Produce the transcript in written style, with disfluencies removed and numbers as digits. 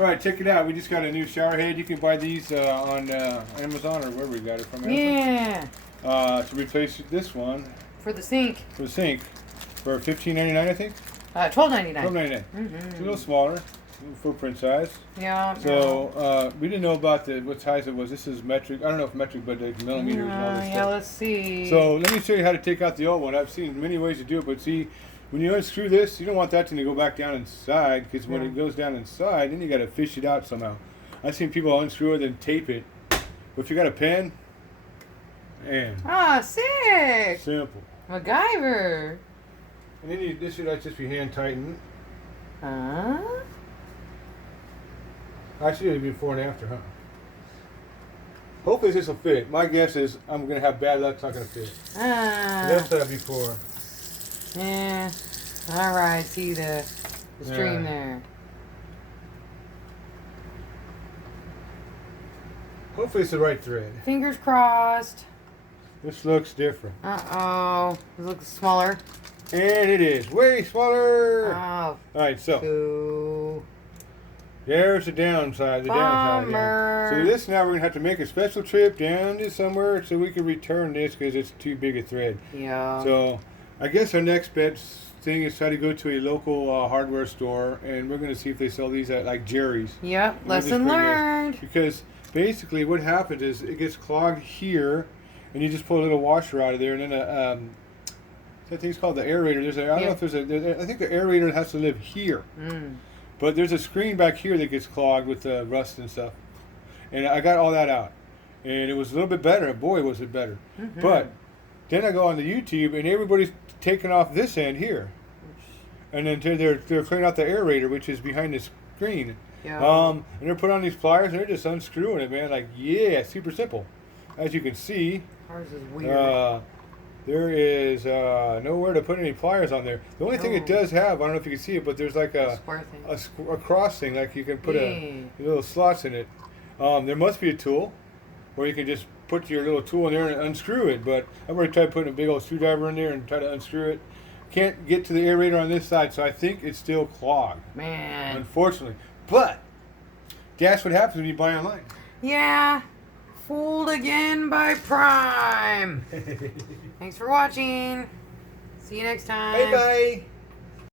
All right, check it out. We just got a new shower head. You can buy these on Amazon or wherever we got it from. Amazon. Yeah. To replace this one. For the sink. For the sink. For $15.99, I think. $12.99. $12.99. It's a little smaller, footprint size. Yeah. So we didn't know about what size it was. This is metric. I don't know if metric, but like millimeters and all this yeah, stuff. let's see. So let me show you how to take out the old one. I've seen many ways to do it, but see, when you unscrew this, you don't want that thing to go back down inside, because when it goes down inside, then you got to fish it out somehow. I've seen people unscrew it and tape it. But if you got a pen, man. Ah, sick. Simple. MacGyver. And then this should just be hand tightened. Actually, it'd be before and after, huh? Hopefully this will fit. My guess is I'm going to have bad luck. It's not going to fit. That's that before. Yeah. All right. See the stream there. Hopefully it's the right thread. Fingers crossed. This looks different. Uh-oh. It looks smaller. And it is. Way smaller. Oh. All right, so. Cool. There's the downside. Bummer. Yeah. So this now we're going to have to make a special trip down to somewhere so we can return this because it's too big a thread. Yeah. So I guess our next best thing is try to go to a local hardware store, and we're going to see if they sell these at like Jerry's. Yep. Lesson learned. Because basically what happens is it gets clogged here, and you just pull a little washer out of there, and then that thing's called the aerator. I don't know if I think the aerator has to live here. But there's a screen back here that gets clogged with rust and stuff. And I got all that out. And it was a little bit better. Boy, was it better. But then I go on the YouTube, and everybody's taking off this end here. And then they're clearing out the aerator, which is behind the screen. Yeah. And they're putting on these pliers, and they're just unscrewing it, man. Like, yeah, super simple. As you can see. Ours is weird. There is nowhere to put any pliers on there. The only thing it does have, I don't know if you can see it, but there's like a cross thing, like you can put a little slots in it. There must be a tool where you can just put your little tool in there and unscrew it, but I've already tried putting a big old screwdriver in there and try to unscrew it. Can't get to the aerator on this side, so I think it's still clogged. Man. Unfortunately. But that's what happens when you buy online. Yeah. Fooled again by Prime. Thanks for watching. See you next time. Bye-bye.